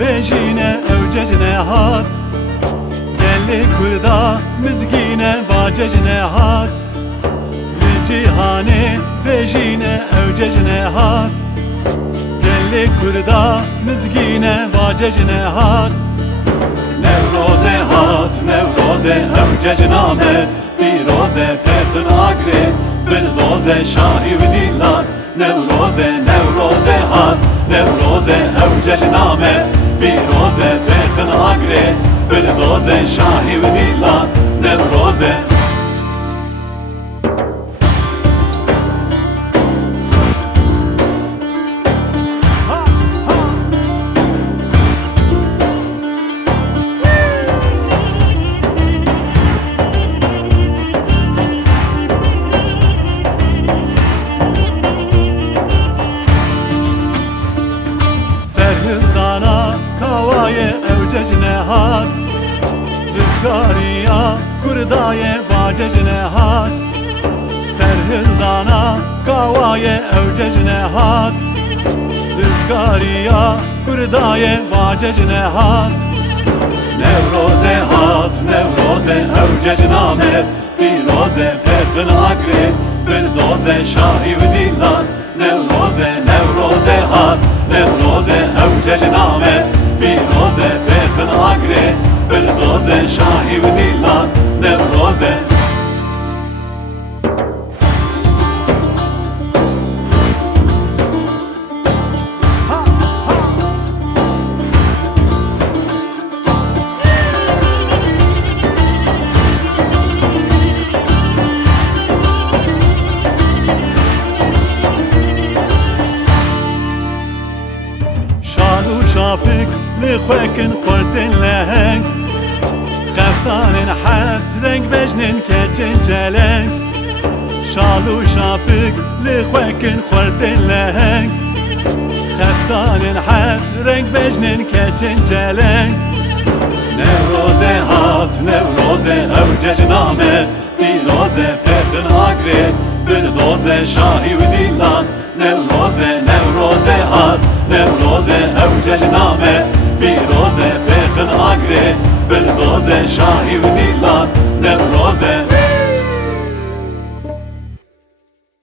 bejine evcecine hat Gelli kurda mizgine bacecine hat Cihane bejine evcecine hat Gelli kurda mizgine bacecine hat Nevroze hat nevroze evcecine amet Firoze perdin agre bildoze şahi v dillar Nevroze nevroze hat nevroze evcecine amet Firoze perdin agre bildoze şahi v dillar Nevroze evcecine hat Rızgariya kurdaye bacecine hat Serhildana kavaye evcecine hat Rızgariya kurdaye bacecine hat Nevroze hat nevroze evcecine amet Firoze perdin agre bildoze şahi v dillar Nevroze nevroze hat nevroze evcecine amet Firoze perdin agre bildoze şahi v dillar Nevroze شافك لخوكن خورتن لهنگ خفتانن حد رنگ بجنن کچن چلنگ شالو شافك لخوكن خورتن لهنگ خفتانن حد رنگ بجنن کچن چلنگ nevroze hat nevroze evcecin amet Firoze perdin agre bildoze şahi v dillar Nevroze nevroze hat nevroze evcecin amet Firoze perdin agre bildoze şahi v dillar Nevroze